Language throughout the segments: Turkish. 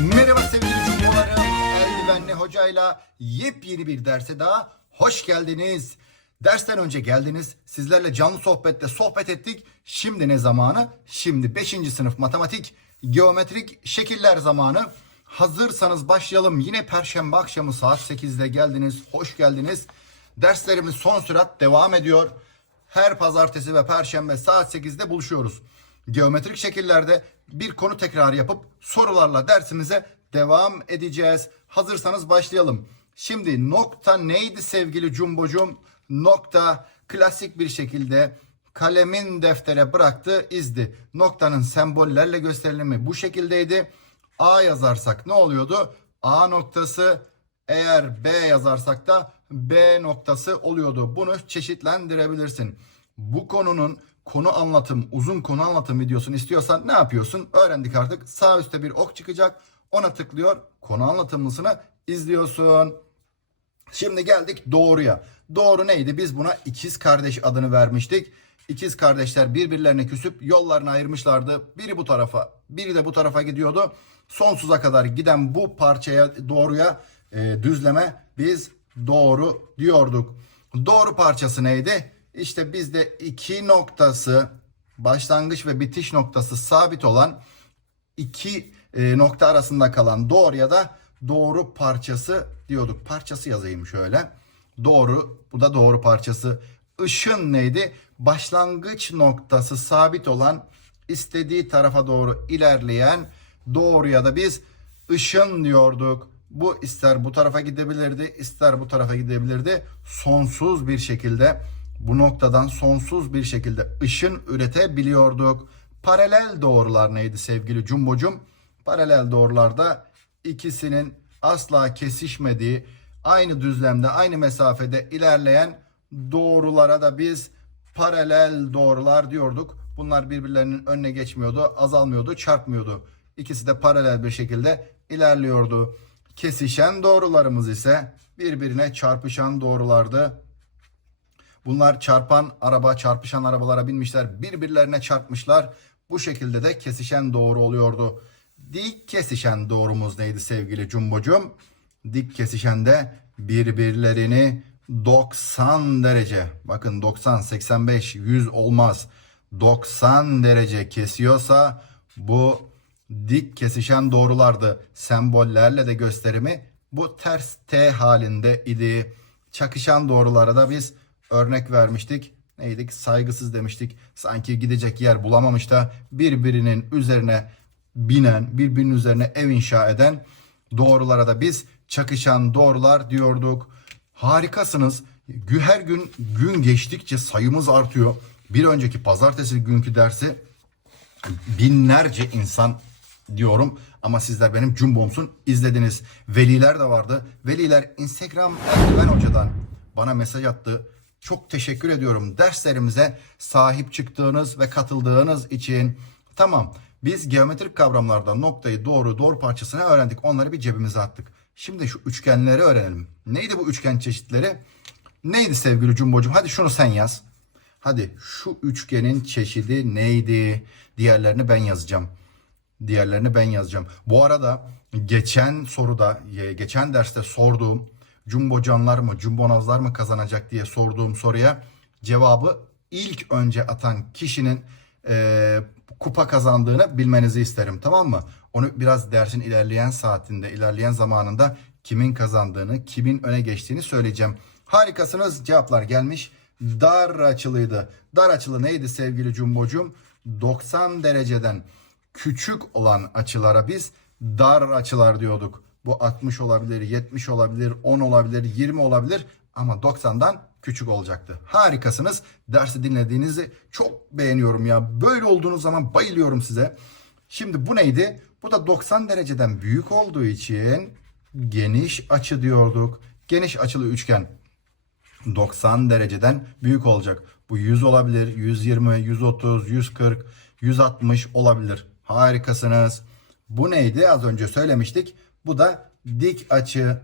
Merhaba sevgili cumhurlarım. Eldivenli hocayla yepyeni bir derse daha hoş geldiniz. Dersten önce geldiniz. Sizlerle canlı sohbette sohbet ettik. Şimdi ne zamanı? Şimdi 5. sınıf matematik geometrik şekiller zamanı. Hazırsanız başlayalım. Yine perşembe akşamı saat 8'de geldiniz. Hoş geldiniz. Derslerimiz son sürat devam ediyor. Her pazartesi ve perşembe saat 8'de buluşuyoruz. Geometrik şekillerde bir konu tekrarı yapıp sorularla dersimize devam edeceğiz. Hazırsanız başlayalım. Şimdi nokta neydi sevgili Cumbocum? Nokta klasik bir şekilde kalemin deftere bıraktığı izdi. Noktanın sembollerle gösterilimi bu şekildeydi. A yazarsak ne oluyordu? A noktası eğer B yazarsak da B noktası oluyordu. Bunu çeşitlendirebilirsin. Bu konunun konu anlatım, uzun konu anlatım videosunu istiyorsan ne yapıyorsun? Öğrendik artık. Sağ üstte bir ok çıkacak. Ona tıklıyor. Konu anlatımlısını izliyorsun. Şimdi geldik doğruya. Doğru neydi? Biz buna ikiz kardeş adını vermiştik. İkiz kardeşler birbirlerine küsüp yollarını ayırmışlardı. Biri bu tarafa, biri de bu tarafa gidiyordu. Sonsuza kadar giden bu parçaya doğruya e, düzleme biz doğru diyorduk. Doğru parçası neydi? İşte bizde iki noktası başlangıç ve bitiş noktası sabit olan iki e, nokta arasında kalan doğruya da doğru parçası diyorduk. Parçası yazayım şöyle. Doğru. Bu da doğru parçası. Işın neydi? Başlangıç noktası sabit olan istediği tarafa doğru ilerleyen doğruya da biz ışın diyorduk. Bu ister bu tarafa gidebilirdi, ister bu tarafa gidebilirdi. Sonsuz bir şekilde bu noktadan sonsuz bir şekilde ışın üretebiliyorduk. Paralel doğrular neydi sevgili Cumbocum? Paralel doğrularda ikisinin asla kesişmediği, aynı düzlemde, aynı mesafede ilerleyen doğrulara da biz paralel doğrular diyorduk. Bunlar birbirlerinin önüne geçmiyordu, azalmıyordu, çarpmıyordu. İkisi de paralel bir şekilde ilerliyordu. Kesişen doğrularımız ise birbirine çarpışan doğrulardı. Bunlar çarpan araba, çarpışan arabalara binmişler, birbirlerine çarpmışlar. Bu şekilde de kesişen doğru oluyordu. Dik kesişen doğrumuz neydi sevgili Cumbocum? Dik kesişen de birbirlerini 90 derece. Bakın 90, 85, 100 olmaz. 90 derece kesiyorsa bu dik kesişen doğrulardı. Sembollerle de gösterimi bu ters T halinde idi. Çakışan doğrulara da biz örnek vermiştik. Neydik? Saygısız demiştik. Sanki gidecek yer bulamamış da birbirinin üzerine binen, birbirinin üzerine ev inşa eden doğrulara da biz çakışan doğrular diyorduk. Harikasınız. Her gün gün geçtikçe sayımız artıyor. Bir önceki pazartesi günkü dersi binlerce insan diyorum ama sizler benim cumbomsun izlediniz. Veliler de vardı. Veliler Instagram Eldiven Hoca'dan bana mesaj attı. Çok teşekkür ediyorum derslerimize sahip çıktığınız ve katıldığınız için. Tamam biz geometrik kavramlarda noktayı doğru doğru parçasını öğrendik. Onları bir cebimize attık. Şimdi şu üçgenleri öğrenelim. Neydi bu üçgen çeşitleri? Neydi sevgili Cumbocum? Hadi şunu sen yaz. Hadi şu üçgenin çeşidi neydi? Diğerlerini ben yazacağım. Diğerlerini ben yazacağım. Bu arada geçen soruda, geçen derste sorduğum Cumbocanlar mı, Cumbonazlar mı kazanacak diye sorduğum soruya cevabı ilk önce atan kişinin e, kupa kazandığını bilmenizi isterim. Tamam mı? Onu biraz dersin ilerleyen saatinde, ilerleyen zamanında kimin kazandığını, kimin öne geçtiğini söyleyeceğim. Harikasınız. Cevaplar gelmiş. Dar açılıydı. Dar açılı neydi sevgili Cumbocum? 90 dereceden küçük olan açılara biz dar açılar diyorduk. Bu 60 olabilir, 70 olabilir, 10 olabilir, 20 olabilir ama 90'dan küçük olacaktı. Harikasınız. Dersi dinlediğinizi çok beğeniyorum ya. Böyle olduğunuz zaman bayılıyorum size. Şimdi bu neydi? Bu da 90 dereceden büyük olduğu için geniş açı diyorduk. Geniş açılı üçgen 90 dereceden büyük olacak. Bu 100 olabilir, 120, 130, 140, 160 olabilir. Harikasınız. Bu neydi? Az önce söylemiştik. Bu da dik açı.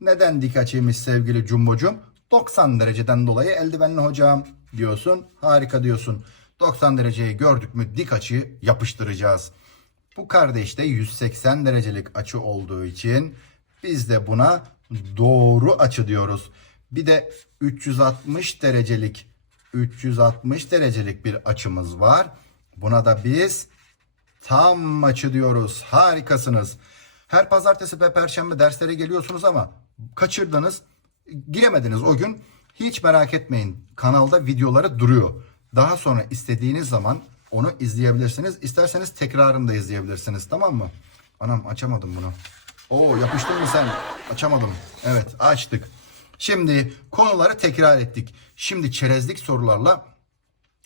Neden dik açıymış sevgili Cumbocum? 90 dereceden dolayı eldivenli hocam diyorsun. Harika diyorsun. 90 dereceyi gördük mü dik açıyı yapıştıracağız. Bu kardeş de 180 derecelik açı olduğu için biz de buna doğru açı diyoruz. Bir de 360 derecelik 360 derecelik bir açımız var. Buna da biz tam açı diyoruz. Harikasınız. Her pazartesi ve perşembe derslere geliyorsunuz ama kaçırdınız, giremediniz o gün. Hiç merak etmeyin. Kanalda videoları duruyor. Daha sonra istediğiniz zaman onu izleyebilirsiniz. İsterseniz tekrarını da izleyebilirsiniz. Tamam mı? Anam açamadım bunu. Oo yapıştın mı sen? Açamadım. Evet açtık. Şimdi konuları tekrar ettik. Şimdi çerezlik sorularla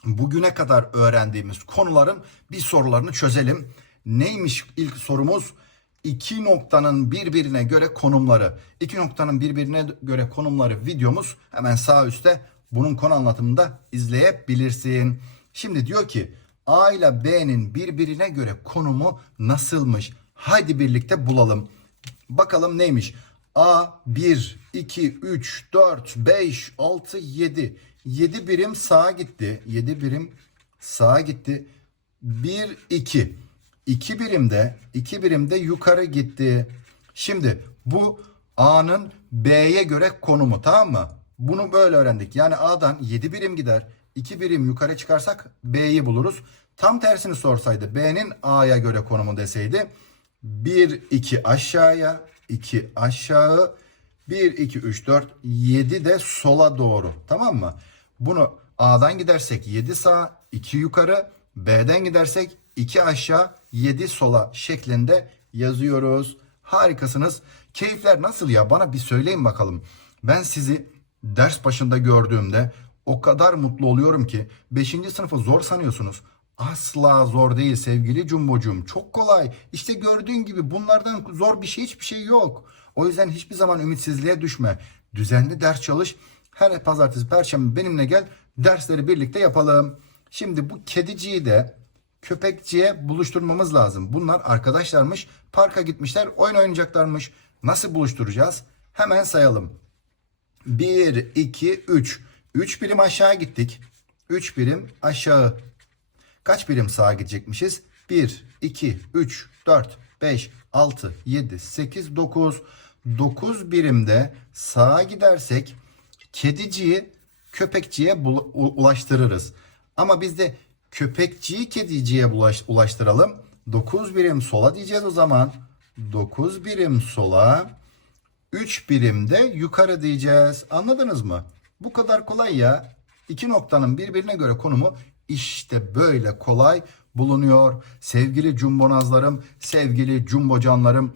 bugüne kadar öğrendiğimiz konuların bir sorularını çözelim. Neymiş ilk sorumuz? İki noktanın birbirine göre konumları. İki noktanın birbirine göre konumları videomuz hemen sağ üstte. Bunun konu anlatımını da izleyebilirsin. Şimdi diyor ki A ile B'nin birbirine göre konumu nasılmış? Haydi birlikte bulalım. Bakalım neymiş? A 1, 2, 3, 4, 5, 6, 7. 7 birim sağa gitti. 7 birim sağa gitti. 1, 2. 2 birimde, 2 birimde yukarı gitti. Şimdi bu A'nın B'ye göre konumu tamam mı? Bunu böyle öğrendik. Yani A'dan 7 birim gider. 2 birim yukarı çıkarsak B'yi buluruz. Tam tersini sorsaydı B'nin A'ya göre konumu deseydi 1, 2 aşağıya, 2 aşağı, 1, 2, 3, 4, 7 de sola doğru. Tamam mı? Bunu A'dan gidersek 7 sağa, 2 yukarı, B'den gidersek 2 aşağı, 7 sola şeklinde yazıyoruz. Harikasınız. Keyifler nasıl ya? Bana bir söyleyin bakalım. Ben sizi ders başında gördüğümde o kadar mutlu oluyorum ki 5. sınıfı zor sanıyorsunuz. Asla zor değil sevgili Cumbocuğum. Çok kolay. İşte gördüğün gibi bunlardan zor bir şey hiçbir şey yok. O yüzden hiçbir zaman ümitsizliğe düşme. Düzenli ders çalış. Her pazartesi, perşembe benimle gel. Dersleri birlikte yapalım. Şimdi bu kediciyi de köpekçiye buluşturmamız lazım. Bunlar arkadaşlarmış. Parka gitmişler, oyun oynayacaklarmış. Nasıl buluşturacağız? Hemen sayalım. 1, 2, 3. 3 birim aşağı gittik. 3 birim aşağı. Kaç birim sağa gidecekmişiz? 1, 2, 3, 4, 5, 6, 7, 8, 9. 9 birimde sağa gidersek kediciyi köpekçiye ulaştırırız. Ama biz de köpekçiyi kediciye bulaş- ulaştıralım. 9 birim sola diyeceğiz o zaman. 9 birim sola, 3 birimde yukarı diyeceğiz. Anladınız mı? Bu kadar kolay ya. İki noktanın birbirine göre konumu işte böyle kolay bulunuyor. Sevgili cumbonazlarım, sevgili cumbocanlarım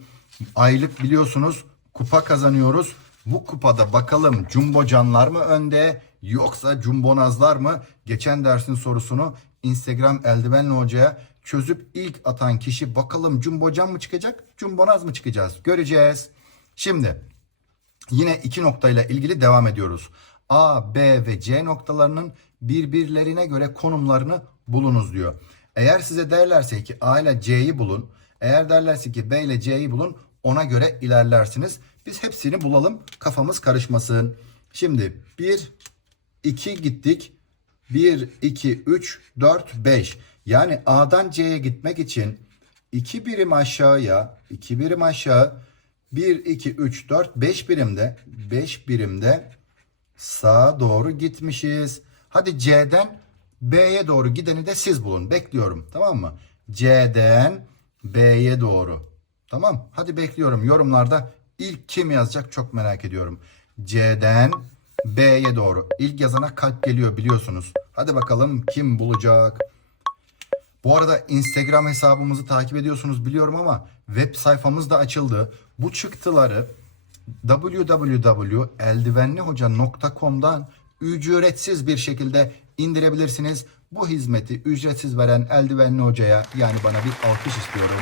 aylık biliyorsunuz kupa kazanıyoruz. Bu kupada bakalım cumbocanlar mı önde yoksa cumbonazlar mı? Geçen dersin sorusunu Instagram eldivenli hocaya çözüp ilk atan kişi bakalım cumbocan mı çıkacak, cumbonaz mı çıkacağız? Göreceğiz. Şimdi Yine iki noktayla ilgili devam ediyoruz. A, B ve C noktalarının birbirlerine göre konumlarını bulunuz diyor. Eğer size derlerse ki A ile C'yi bulun, eğer derlerse ki B ile C'yi bulun, ona göre ilerlersiniz. Biz hepsini bulalım, kafamız karışmasın. Şimdi 1, 2 gittik. 1, 2, 3, 4, 5. Yani A'dan C'ye gitmek için 2 birim aşağıya, 2 birim aşağı, 1, 2, 3, 4, 5 birimde, 5 birimde sağa doğru gitmişiz. Hadi C'den B'ye doğru gideni de siz bulun. Bekliyorum. Tamam mı? C'den B'ye doğru. Tamam. Hadi bekliyorum. Yorumlarda ilk kim yazacak çok merak ediyorum. C'den B'ye doğru. İlk yazana kalp geliyor biliyorsunuz. Hadi bakalım kim bulacak? Bu arada Instagram hesabımızı takip ediyorsunuz biliyorum ama web sayfamız da açıldı. Bu çıktıları www.eldivenlihoca.com'dan ücretsiz bir şekilde indirebilirsiniz. Bu hizmeti ücretsiz veren Eldivenli Hoca'ya yani bana bir alkış istiyorum.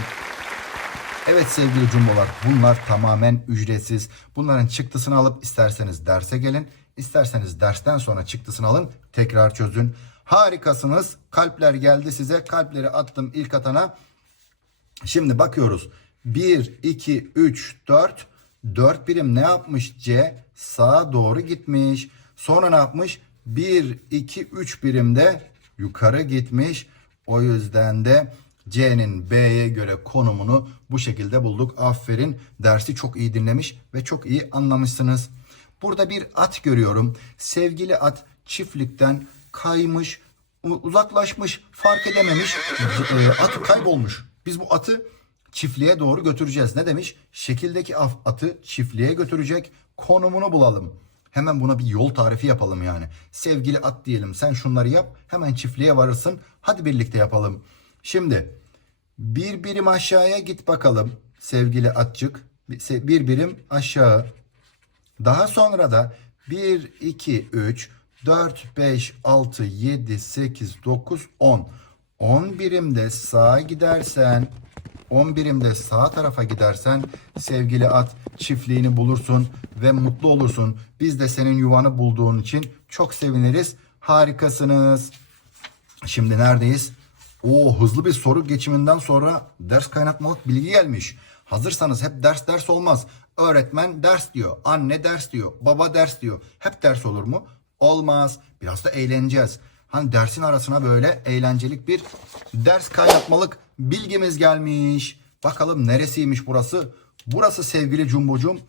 Evet sevgili cumbolar bunlar tamamen ücretsiz. Bunların çıktısını alıp isterseniz derse gelin. İsterseniz dersten sonra çıktısını alın tekrar çözün. Harikasınız. Kalpler geldi size. Kalpleri attım ilk atana. Şimdi bakıyoruz. 1, 2, 3, 4. 4 birim ne yapmış C? Sağa doğru gitmiş. Sonra ne yapmış? 1, 2, 3 birimde yukarı gitmiş. O yüzden de C'nin B'ye göre konumunu bu şekilde bulduk. Aferin. Dersi çok iyi dinlemiş ve çok iyi anlamışsınız. Burada bir at görüyorum. Sevgili at çiftlikten kaymış, uzaklaşmış, fark edememiş. E, At kaybolmuş. Biz bu atı çiftliğe doğru götüreceğiz. Ne demiş? Şekildeki atı çiftliğe götürecek konumunu bulalım. Hemen buna bir yol tarifi yapalım yani. Sevgili at diyelim sen şunları yap hemen çiftliğe varırsın. Hadi birlikte yapalım. Şimdi bir birim aşağıya git bakalım sevgili atçık. Bir birim aşağı. Daha sonra da 1, 2, 3, 4, 5, 6, 7, 8, 9, 10. 10 birimde sağa gidersen, 10 birimde sağ tarafa gidersen sevgili at çiftliğini bulursun ve mutlu olursun. Biz de senin yuvanı bulduğun için çok seviniriz. Harikasınız. Şimdi neredeyiz? O hızlı bir soru geçiminden sonra ders kaynatmalık bilgi gelmiş. Hazırsanız hep ders ders olmaz. Öğretmen ders diyor, anne ders diyor, baba ders diyor. Hep ders olur mu? Olmaz. Biraz da eğleneceğiz. Hani dersin arasına böyle eğlencelik bir ders kaynatmalık bilgimiz gelmiş. Bakalım neresiymiş burası? Burası sevgili Cumbocum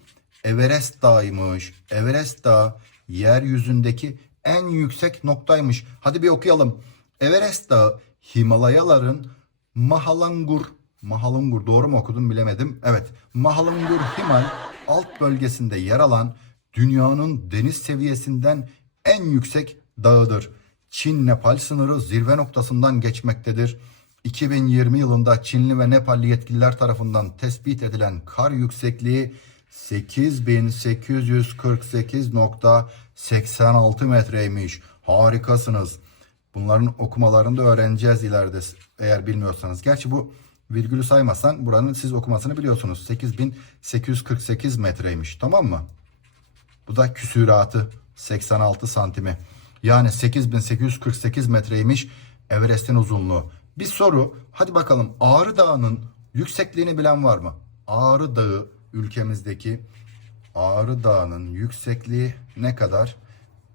Everest Dağı'ymış. Everest Dağı yeryüzündeki en yüksek noktaymış. Hadi bir okuyalım. Everest Dağı Himalayaların Mahalangur Mahalangur doğru mu okudum bilemedim. Evet. Mahalangur Himal alt bölgesinde yer alan dünyanın deniz seviyesinden en yüksek dağıdır. Çin-Nepal sınırı zirve noktasından geçmektedir. 2020 yılında Çinli ve Nepalli yetkililer tarafından tespit edilen kar yüksekliği 8848.86 metreymiş. Harikasınız. Bunların okumalarını da öğreneceğiz ileride eğer bilmiyorsanız. Gerçi bu virgülü saymazsan buranın siz okumasını biliyorsunuz. 8848 metreymiş tamam mı? Bu da küsüratı 86 santimi. Yani 8848 metreymiş Everest'in uzunluğu. Bir soru. Hadi bakalım Ağrı Dağı'nın yüksekliğini bilen var mı? Ağrı Dağı ülkemizdeki Ağrı Dağı'nın yüksekliği ne kadar?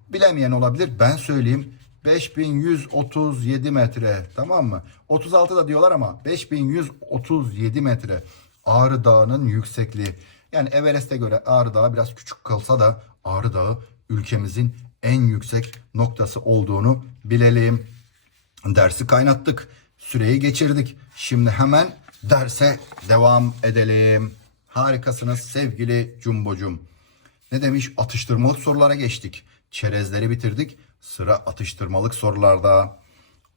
Bilemeyen olabilir. Ben söyleyeyim. 5137 metre. Tamam mı? 36 da diyorlar ama 5137 metre. Ağrı Dağı'nın yüksekliği. Yani Everest'e göre Ağrı Dağı biraz küçük kalsa da Ağrı Dağı ülkemizin en yüksek noktası olduğunu bilelim. Dersi kaynattık. Süreyi geçirdik. Şimdi hemen derse devam edelim. Harikasınız sevgili Cumbocum. Ne demiş? Atıştırmalık sorulara geçtik. Çerezleri bitirdik. Sıra atıştırmalık sorularda.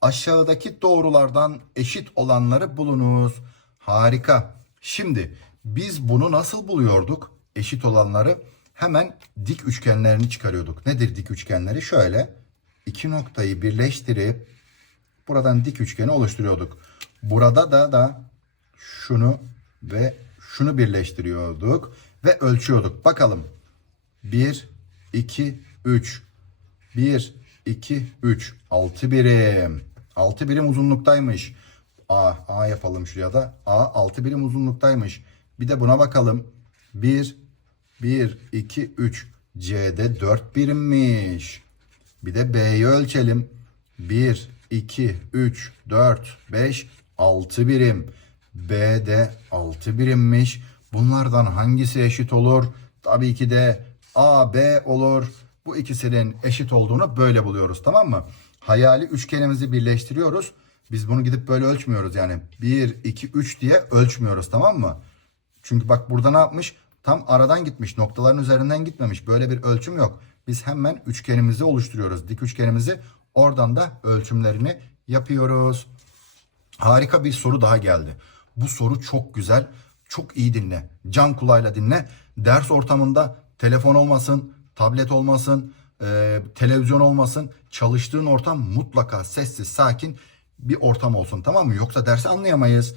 Aşağıdaki doğrulardan eşit olanları bulunuz. Harika. Şimdi biz bunu nasıl buluyorduk? Eşit olanları hemen dik üçgenlerini çıkarıyorduk. Nedir dik üçgenleri? Şöyle iki noktayı birleştirip buradan dik üçgeni oluşturuyorduk. Burada da da şunu ve şunu birleştiriyorduk ve ölçüyorduk. Bakalım. 1, 2, 3. 1, 2, 3. 6 birim. 6 birim uzunluktaymış. A, A yapalım şuraya da. A 6 birim uzunluktaymış. Bir de buna bakalım. 1, 1, 2, 3. C'de 4 birimmiş. Bir de B'yi ölçelim. 1, 2, 3, 4, 5, 6 birim. B'de 6 birimmiş. Bunlardan hangisi eşit olur? Tabii ki de A, B olur. Bu ikisinin eşit olduğunu böyle buluyoruz tamam mı? Hayali üçgenimizi birleştiriyoruz. Biz bunu gidip böyle ölçmüyoruz yani. 1, 2, 3 diye ölçmüyoruz tamam mı? Çünkü bak burada ne yapmış? Tam aradan gitmiş. Noktaların üzerinden gitmemiş. Böyle bir ölçüm yok. Biz hemen üçgenimizi oluşturuyoruz. Dik üçgenimizi. Oradan da ölçümlerini yapıyoruz. Harika bir soru daha geldi. Bu soru çok güzel. Çok iyi dinle. Can kulağıyla dinle. Ders ortamında telefon olmasın, tablet olmasın, e, televizyon olmasın. Çalıştığın ortam mutlaka sessiz, sakin bir ortam olsun tamam mı? Yoksa dersi anlayamayız.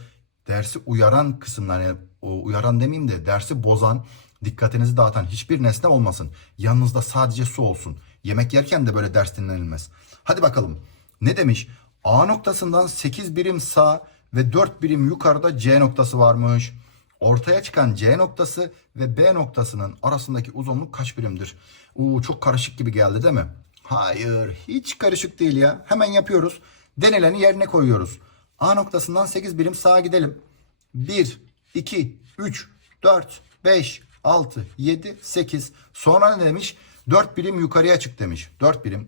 Dersi uyaran kısımlar yani uyaran demeyeyim de dersi bozan, dikkatinizi dağıtan hiçbir nesne olmasın. Yanınızda sadece su olsun. Yemek yerken de böyle ders dinlenilmez. Hadi bakalım. Ne demiş? A noktasından 8 birim sağ ve 4 birim yukarıda C noktası varmış. Ortaya çıkan C noktası ve B noktasının arasındaki uzunluk kaç birimdir? Oo, çok karışık gibi geldi değil mi? Hayır, hiç karışık değil ya. Hemen yapıyoruz. Denileni yerine koyuyoruz. A noktasından 8 birim sağa gidelim. 1, 2, 3, 4, 5, 6, 7, 8. Sonra ne demiş? 4 birim yukarıya çık demiş. 4 birim.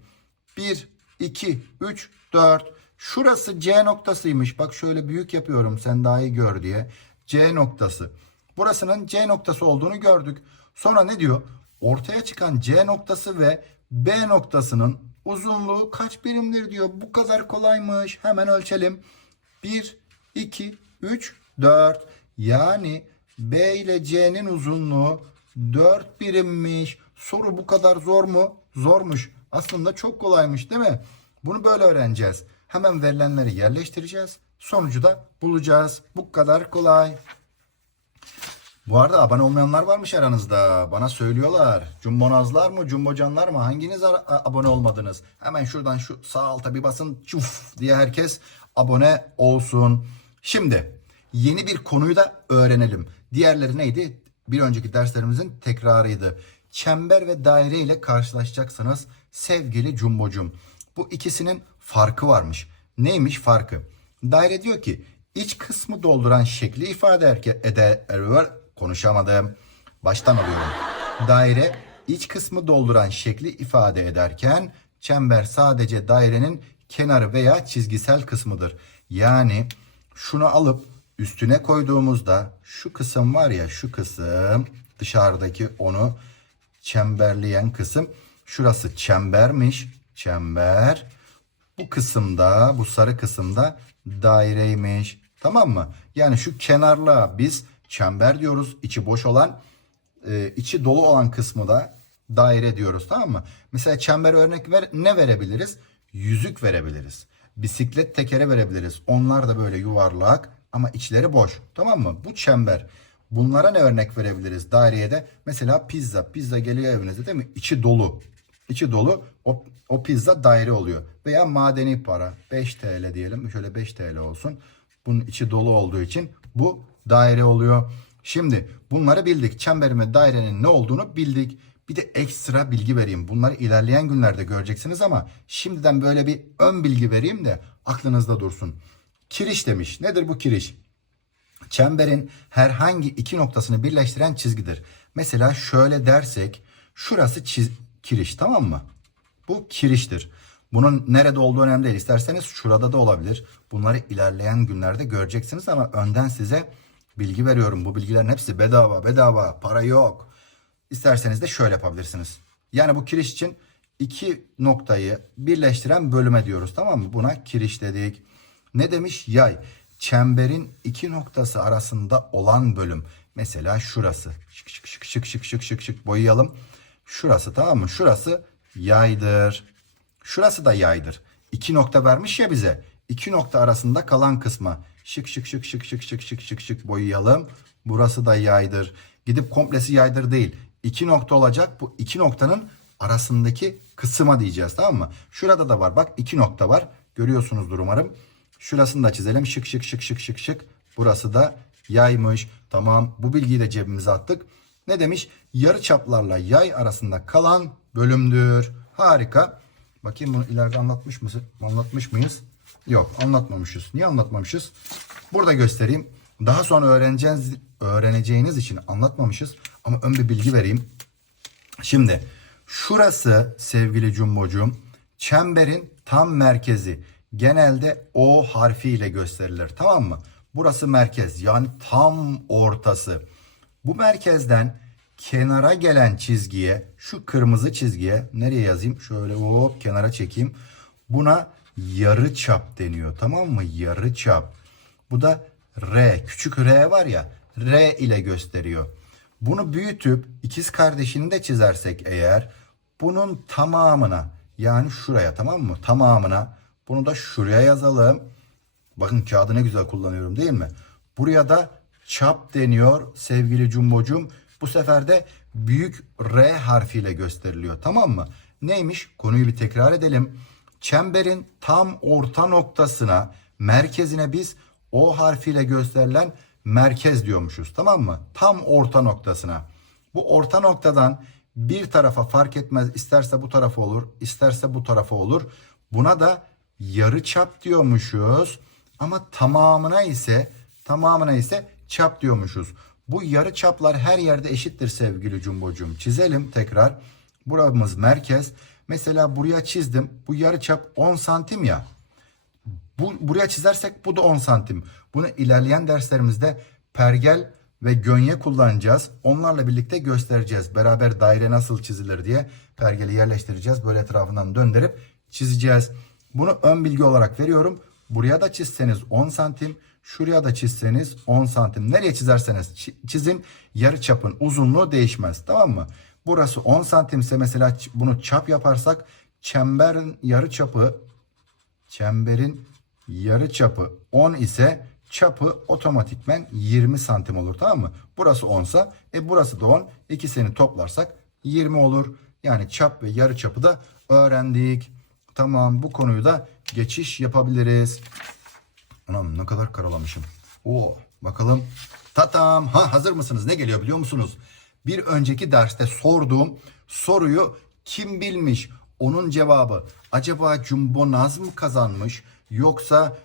1, 2, 3, 4. Şurası C noktasıymış. Bak şöyle büyük yapıyorum sen daha iyi gör diye. C noktası. Burasının C noktası olduğunu gördük. Sonra ne diyor? Ortaya çıkan C noktası ve B noktasının uzunluğu kaç birimdir diyor. Bu kadar kolaymış. Hemen ölçelim. 1, 2, 3, 4. Yani B ile C'nin uzunluğu 4 birimmiş. Soru bu kadar zor mu? Zormuş. Aslında çok kolaymış değil mi? Bunu böyle öğreneceğiz. Hemen verilenleri yerleştireceğiz. Sonucu da bulacağız. Bu kadar kolay. Bu arada abone olmayanlar varmış aranızda. Bana söylüyorlar. Cumbonazlar mı, cumbocanlar mı? Hanginiz abone olmadınız? Hemen şuradan şu sağ alta bir basın. Çuf diye herkes abone olsun. Şimdi yeni bir konuyu da öğrenelim. Diğerleri neydi? Bir önceki derslerimizin tekrarıydı. Çember ve daire ile karşılaşacaksınız sevgili cumbocum. Bu ikisinin farkı varmış. Neymiş farkı? Daire diyor ki iç kısmı dolduran şekli ifade eder, konuşamadım. Baştan alıyorum. Daire iç kısmı dolduran şekli ifade ederken çember sadece dairenin kenarı veya çizgisel kısmıdır. Yani şunu alıp üstüne koyduğumuzda şu kısım var ya şu kısım dışarıdaki onu çemberleyen kısım şurası çembermiş. Çember. Bu kısımda bu sarı kısımda daireymiş. Tamam mı? Yani şu kenarla biz çember diyoruz. içi boş olan e, içi dolu olan kısmı da daire diyoruz. Tamam mı? Mesela çember örnek ver, ne verebiliriz? Yüzük verebiliriz. Bisiklet tekere verebiliriz. Onlar da böyle yuvarlak ama içleri boş. Tamam mı? Bu çember. Bunlara ne örnek verebiliriz daireye de? Mesela pizza. Pizza geliyor evinize değil mi? İçi dolu. İçi dolu. O, o pizza daire oluyor. Veya madeni para. 5 TL diyelim. Şöyle 5 TL olsun. Bunun içi dolu olduğu için bu daire oluyor. Şimdi bunları bildik. Çemberin ve dairenin ne olduğunu bildik. Bir de ekstra bilgi vereyim. Bunları ilerleyen günlerde göreceksiniz ama şimdiden böyle bir ön bilgi vereyim de aklınızda dursun. Kiriş demiş. Nedir bu kiriş? Çemberin herhangi iki noktasını birleştiren çizgidir. Mesela şöyle dersek şurası çiz kiriş tamam mı? Bu kiriştir. Bunun nerede olduğu önemli değil. İsterseniz şurada da olabilir. Bunları ilerleyen günlerde göreceksiniz ama önden size bilgi veriyorum. Bu bilgilerin hepsi bedava, bedava, para yok. İsterseniz de şöyle yapabilirsiniz. Yani bu kiriş için iki noktayı birleştiren bölüme diyoruz tamam mı? Buna kiriş dedik. Ne demiş? Yay. Çemberin iki noktası arasında olan bölüm. Mesela şurası. Şık şık şık şık şık şık şık boyayalım. Şurası tamam mı? Şurası yaydır. Şurası da yaydır. İki nokta vermiş ya bize. İki nokta arasında kalan kısma. Şık şık şık şık şık şık şık şık şık boyayalım. Burası da yaydır. Gidip komplesi yaydır değil. İki nokta olacak. Bu iki noktanın arasındaki kısma diyeceğiz tamam mı? Şurada da var. Bak iki nokta var. Görüyorsunuzdur umarım. Şurasını da çizelim. Şık şık şık şık şık şık. Burası da yaymış. Tamam. Bu bilgiyi de cebimize attık. Ne demiş? Yarı çaplarla yay arasında kalan bölümdür. Harika. Bakayım bunu ileride anlatmış mısın? Anlatmış mıyız? Yok, anlatmamışız. Niye anlatmamışız? Burada göstereyim. Daha sonra öğreneceğiniz öğreneceğiniz için anlatmamışız ama ön bir bilgi vereyim. Şimdi şurası sevgili Cumbocuğum çemberin tam merkezi. Genelde O harfiyle gösterilir tamam mı? Burası merkez yani tam ortası. Bu merkezden kenara gelen çizgiye şu kırmızı çizgiye nereye yazayım? Şöyle hop kenara çekeyim. Buna yarı çap deniyor tamam mı? Yarı çap. Bu da R küçük R var ya R ile gösteriyor. Bunu büyütüp ikiz kardeşini de çizersek eğer bunun tamamına yani şuraya tamam mı? Tamamına bunu da şuraya yazalım. Bakın kağıdı ne güzel kullanıyorum değil mi? Buraya da çap deniyor sevgili cumbocum. Bu sefer de büyük R harfiyle gösteriliyor tamam mı? Neymiş? Konuyu bir tekrar edelim. Çemberin tam orta noktasına, merkezine biz O harfiyle gösterilen merkez diyormuşuz tamam mı? Tam orta noktasına. Bu orta noktadan bir tarafa fark etmez isterse bu tarafa olur, isterse bu tarafa olur. Buna da yarı çap diyormuşuz. Ama tamamına ise tamamına ise çap diyormuşuz. Bu yarı çaplar her yerde eşittir sevgili Cumbocuğum. Çizelim tekrar. Buramız merkez. Mesela buraya çizdim. Bu yarı çap 10 santim ya. Bu, buraya çizersek bu da 10 santim. Bunu ilerleyen derslerimizde pergel ve gönye kullanacağız. Onlarla birlikte göstereceğiz. Beraber daire nasıl çizilir diye pergeli yerleştireceğiz. Böyle etrafından döndürüp çizeceğiz. Bunu ön bilgi olarak veriyorum. Buraya da çizseniz 10 santim. Şuraya da çizseniz 10 santim. Nereye çizerseniz çi- çizin yarı çapın uzunluğu değişmez. Tamam mı? Burası 10 santimse mesela bunu çap yaparsak çemberin yarı çapı Çemberin yarı çapı 10 ise çapı otomatikmen 20 santim olur tamam mı? Burası 10 sa e burası da 10. İkisini toplarsak 20 olur. Yani çap ve yarı çapı da öğrendik. Tamam bu konuyu da geçiş yapabiliriz. Anam ne kadar karalamışım. Oo bakalım. Tatam. Ha hazır mısınız? Ne geliyor biliyor musunuz? Bir önceki derste sorduğum soruyu kim bilmiş? Onun cevabı acaba Jumbo Naz mı kazanmış yoksa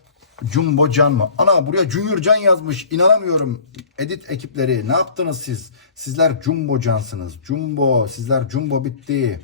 Jumbo Can mı? Ana buraya Junior Can yazmış. İnanamıyorum. Edit ekipleri ne yaptınız siz? Sizler Jumbo Cansınız. Jumbo sizler Jumbo bitti.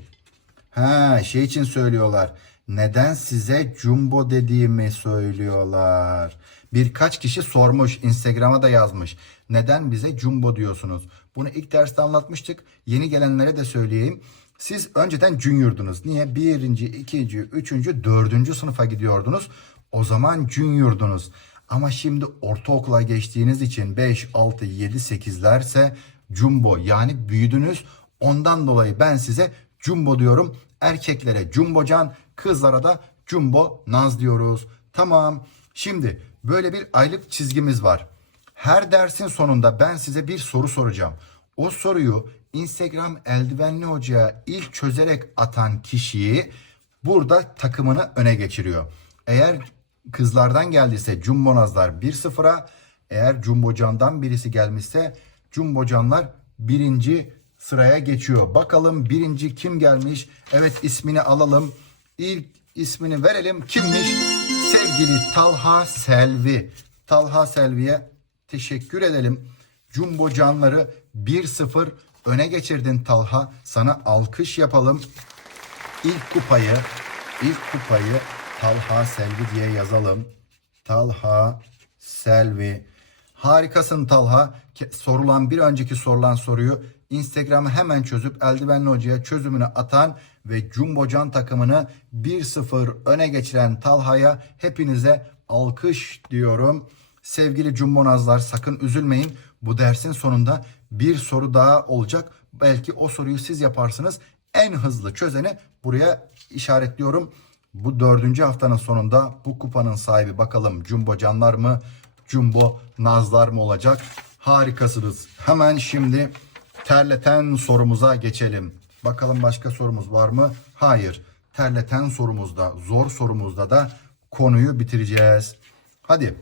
Ha şey için söylüyorlar. Neden size jumbo dediğimi söylüyorlar. Birkaç kişi sormuş. Instagram'a da yazmış. Neden bize jumbo diyorsunuz? Bunu ilk derste anlatmıştık. Yeni gelenlere de söyleyeyim. Siz önceden juniordunuz. Niye? Birinci, ikinci, üçüncü, dördüncü sınıfa gidiyordunuz. O zaman juniordunuz. Ama şimdi ortaokula geçtiğiniz için 5, 6, 7, 8'lerse jumbo yani büyüdünüz. Ondan dolayı ben size jumbo diyorum. Erkeklere jumbo can, kızlara da jumbo naz diyoruz. Tamam. Şimdi böyle bir aylık çizgimiz var. Her dersin sonunda ben size bir soru soracağım. O soruyu Instagram eldivenli hocaya ilk çözerek atan kişiyi burada takımını öne geçiriyor. Eğer kızlardan geldiyse Jumbo Nazlar 1-0'a, eğer Jumbo Can'dan birisi gelmişse Jumbo Canlar birinci sıraya geçiyor. Bakalım birinci kim gelmiş? Evet ismini alalım. İlk ismini verelim. Kimmiş? Sevgili Talha Selvi. Talha Selvi'ye teşekkür edelim. Jumbo Canları 1-0 öne geçirdin Talha. Sana alkış yapalım. İlk kupayı, ilk kupayı Talha Selvi diye yazalım. Talha Selvi. Harikasın Talha. Sorulan bir önceki sorulan soruyu Instagram'a hemen çözüp Eldivenli Hoca'ya çözümünü atan ve Jumbocan takımını 1-0 öne geçiren Talha'ya hepinize alkış diyorum. Sevgili Cumbonazlar sakın üzülmeyin. Bu dersin sonunda bir soru daha olacak. Belki o soruyu siz yaparsınız. En hızlı çözeni buraya işaretliyorum. Bu dördüncü haftanın sonunda bu kupanın sahibi bakalım Jumbo Canlar mı? Jumbo Nazlar mı olacak? Harikasınız. Hemen şimdi terleten sorumuza geçelim. Bakalım başka sorumuz var mı? Hayır. Terleten sorumuzda, zor sorumuzda da konuyu bitireceğiz. Hadi.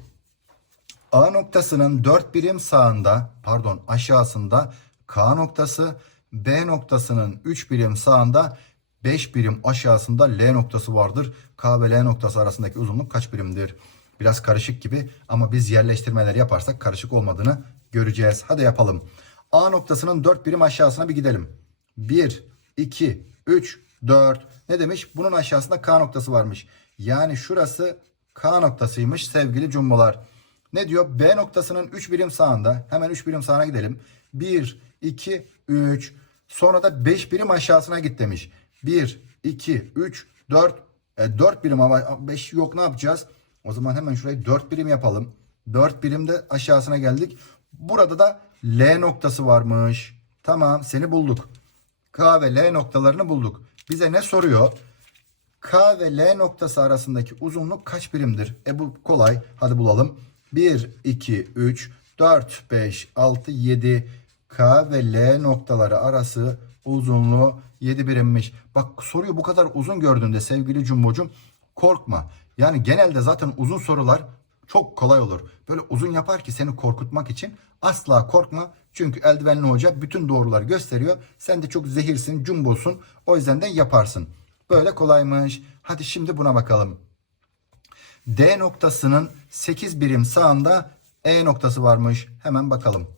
A noktasının 4 birim sağında, pardon aşağısında K noktası, B noktasının 3 birim sağında 5 birim aşağısında L noktası vardır. K ve L noktası arasındaki uzunluk kaç birimdir? Biraz karışık gibi ama biz yerleştirmeler yaparsak karışık olmadığını göreceğiz. Hadi yapalım. A noktasının 4 birim aşağısına bir gidelim. 1, 2, 3, 4. Ne demiş? Bunun aşağısında K noktası varmış. Yani şurası K noktasıymış sevgili cumbalar. Ne diyor? B noktasının 3 birim sağında. Hemen 3 birim sağına gidelim. 1, 2, 3. Sonra da 5 birim aşağısına git demiş. 1, 2, 3, 4. E, 4 birim ama 5 yok ne yapacağız? O zaman hemen şurayı 4 birim yapalım. 4 birimde aşağısına geldik. Burada da L noktası varmış. Tamam seni bulduk. K ve L noktalarını bulduk. Bize ne soruyor? K ve L noktası arasındaki uzunluk kaç birimdir? E bu kolay. Hadi bulalım. 1, 2, 3, 4, 5, 6, 7. K ve L noktaları arası uzunluğu 7 birimmiş. Bak soruyu bu kadar uzun gördüğünde sevgili Cumbocum korkma. Yani genelde zaten uzun sorular çok kolay olur. Böyle uzun yapar ki seni korkutmak için asla korkma. Çünkü eldivenli hoca bütün doğruları gösteriyor. Sen de çok zehirsin, cumbosun. O yüzden de yaparsın. Böyle kolaymış. Hadi şimdi buna bakalım. D noktasının 8 birim sağında E noktası varmış. Hemen bakalım.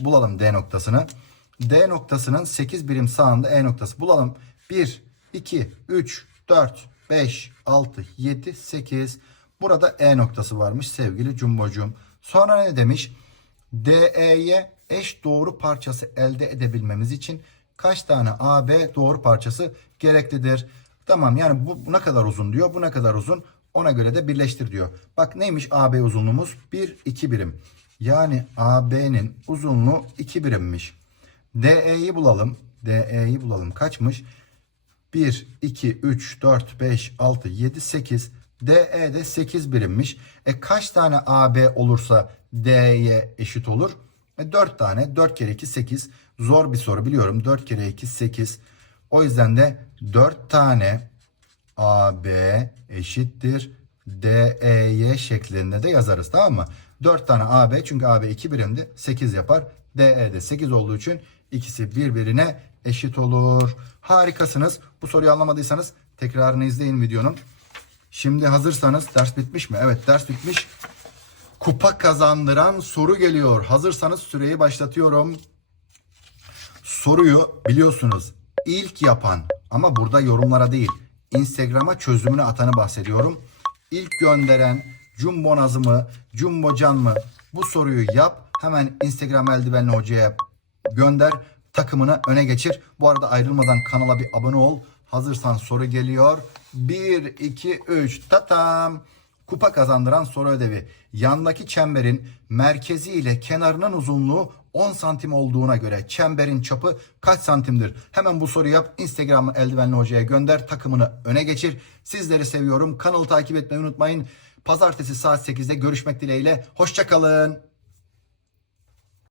Bulalım D noktasını. D noktasının 8 birim sağında E noktası. Bulalım. 1, 2, 3, 4, 5, 6, 7, 8. Burada E noktası varmış sevgili Cumbocuğum. Sonra ne demiş? DE'ye eş doğru parçası elde edebilmemiz için kaç tane AB doğru parçası gereklidir? Tamam yani bu, ne kadar uzun diyor. Bu ne kadar uzun? Ona göre de birleştir diyor. Bak neymiş AB uzunluğumuz? 1, 2 birim. Yani AB'nin uzunluğu 2 birimmiş. DE'yi bulalım. DE'yi bulalım. Kaçmış? 1, 2, 3, 4, 5, 6, 7, 8. DE de 8 birimmiş. E kaç tane AB olursa DE eşit olur? E 4 tane. 4 kere 2 8. Zor bir soru biliyorum. 4 kere 2 8. O yüzden de 4 tane AB eşittir DEY şeklinde de yazarız tamam mı? 4 tane AB çünkü AB 2 birimdi 8 yapar. DE de 8 olduğu için ikisi birbirine eşit olur. Harikasınız. Bu soruyu anlamadıysanız tekrarını izleyin videonun. Şimdi hazırsanız ders bitmiş mi? Evet ders bitmiş. Kupa kazandıran soru geliyor. Hazırsanız süreyi başlatıyorum. Soruyu biliyorsunuz ilk yapan ama burada yorumlara değil Instagram'a çözümünü atanı bahsediyorum. İlk gönderen Jumbo Nazım mı, Jumbo Can mı bu soruyu yap. Hemen Instagram eldivenli hocaya gönder. Takımını öne geçir. Bu arada ayrılmadan kanala bir abone ol. Hazırsan soru geliyor. 1, 2, 3 tatam. Kupa kazandıran soru ödevi. Yandaki çemberin merkezi ile kenarının uzunluğu 10 santim olduğuna göre çemberin çapı kaç santimdir? Hemen bu soruyu yap. Instagram eldivenli hocaya gönder. Takımını öne geçir. Sizleri seviyorum. Kanalı takip etmeyi unutmayın. Pazartesi saat 8'de görüşmek dileğiyle. Hoşçakalın.